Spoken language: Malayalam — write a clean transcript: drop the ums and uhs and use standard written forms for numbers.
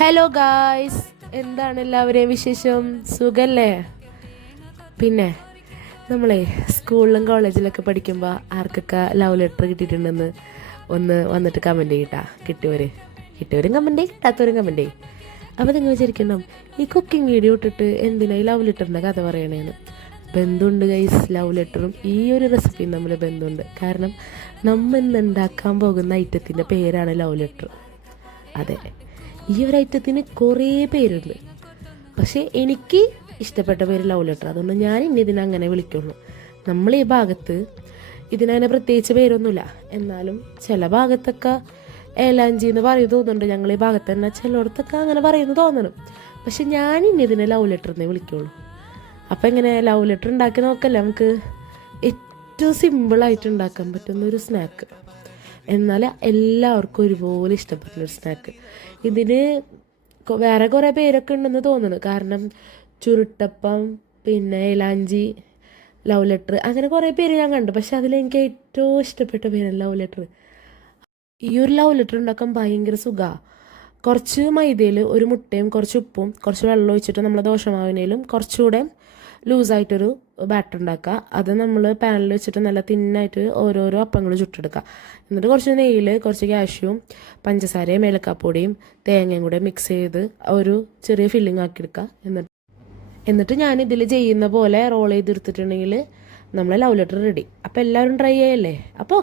ഹലോ ഗായ്സ്, എന്താണ് എല്ലാവരെയും വിശേഷം? സുഖല്ലേ? പിന്നെ നമ്മളെ സ്കൂളിലും കോളേജിലൊക്കെ പഠിക്കുമ്പോൾ ആർക്കൊക്കെ ലവ് ലെറ്റർ കിട്ടിയിട്ടുണ്ടെന്ന് ഒന്ന് വന്നിട്ട് കമൻറ്റ് ചെയ്യട്ടാ. കിട്ടിയവരും കമൻറ്റ് ചെയ്യും, കിട്ടാത്തവരും കമൻറ്റ് ചെയ്യും. അപ്പോൾ നിങ്ങൾ വിചാരിക്കണം, ഈ കുക്കിംഗ് വീഡിയോ ഇട്ടിട്ട് എന്തിനാ ഈ ലവ് ലെറ്ററിൻ്റെ കഥ പറയണേന്ന്. ബന്ധമുണ്ട് ഗൈസ്, ലവ് ലെറ്ററും ഈ ഒരു റെസിപ്പിയും തമ്മിൽ ബന്ധമുണ്ട്. കാരണം നമ്മൾ ഇന്ന് ഉണ്ടാക്കാൻ പോകുന്ന ഐറ്റത്തിൻ്റെ പേരാണ് ലവ് ലെറ്റർ. അതെ, ഈ ഒരു ഐറ്റത്തിന് കുറേ പേരുണ്ട്, പക്ഷേ എനിക്ക് ഇഷ്ടപ്പെട്ട പേര് ലവ് ലെറ്റർ. അതുകൊണ്ട് ഞാൻ ഇനി ഇതിനങ്ങനെ വിളിക്കുള്ളൂ. നമ്മൾ ഈ ഭാഗത്ത് ഇതിനങ്ങനെ പ്രത്യേകിച്ച് പേരൊന്നുമില്ല, എന്നാലും ചില ഭാഗത്തൊക്കെ ഏലാഞ്ചി എന്ന് പറയുന്നത് തോന്നുന്നുണ്ട്. ഞങ്ങൾ ഈ ഭാഗത്ത് തന്നെ ചിലയിടത്തൊക്കെ അങ്ങനെ പറയുന്നു തോന്നണം. പക്ഷെ ഞാൻ ഇനി ഇതിനെ ലവ് ലെറ്റർ എന്നേ വിളിക്കുള്ളൂ. അപ്പം എങ്ങനെ ലവ് ലെറ്റർ ഉണ്ടാക്കി നോക്കല്ലേ നമുക്ക്. ഏറ്റവും സിമ്പിളായിട്ട് ഉണ്ടാക്കാൻ പറ്റുന്ന ഒരു സ്നാക്ക്, എന്നാൽ എല്ലാവർക്കും ഒരുപോലെ ഇഷ്ടപ്പെടുന്നൊരു സ്നാക്ക്. ഇതിന് വേറെ കുറേ പേരൊക്കെ ഉണ്ടെന്ന് തോന്നുന്നു. കാരണം ചുരുട്ടപ്പം, പിന്നെ ഏലാഞ്ചി, ലവ് ലെറ്റർ, അങ്ങനെ കുറേ പേര് ഞാൻ കണ്ടു. പക്ഷെ അതിലെനിക്ക് ഏറ്റവും ഇഷ്ടപ്പെട്ട പേരാണ് ലവ് ലെറ്റർ. ഈ ഒരു ലവ് ലെറ്റർ ഉണ്ടാക്കാൻ ഭയങ്കര സുഖമാണ്. കുറച്ച് മൈദയിൽ ഒരു മുട്ടയും കുറച്ച് ഉപ്പും കുറച്ച് വെള്ളം ഒഴിച്ചിട്ട് നമ്മൾ ദോശമാവിനേലും കുറച്ചുകൂടെ ലൂസായിട്ടൊരു ബാറ്റർ ഉണ്ടാക്കുക. അത് നമ്മൾ പാനിൽ വെച്ചിട്ട് നല്ല തിന്നായിട്ട് ഓരോരോ അപ്പങ്ങൾ ചുട്ടെടുക്കുക. എന്നിട്ട് കുറച്ച് നെയ്യിൽ കുറച്ച് കാഷ്യൂവും പഞ്ചസാരയും ഏലക്കാപ്പൊടിയും തേങ്ങയും കൂടെ മിക്സ് ചെയ്ത് ഒരു ചെറിയ ഫില്ലിംഗ് ആക്കിയെടുക്കുക. എന്നിട്ട് ഞാൻ ഇതിൽ ചെയ്യുന്ന പോലെ റോൾ ചെയ്തെടുത്തിട്ടുണ്ടെങ്കിൽ നമ്മൾ ലവ് ലെറ്റർ റെഡി. അപ്പോൾ എല്ലാവരും ട്രൈ ചെയ്യല്ലേ? അപ്പോൾ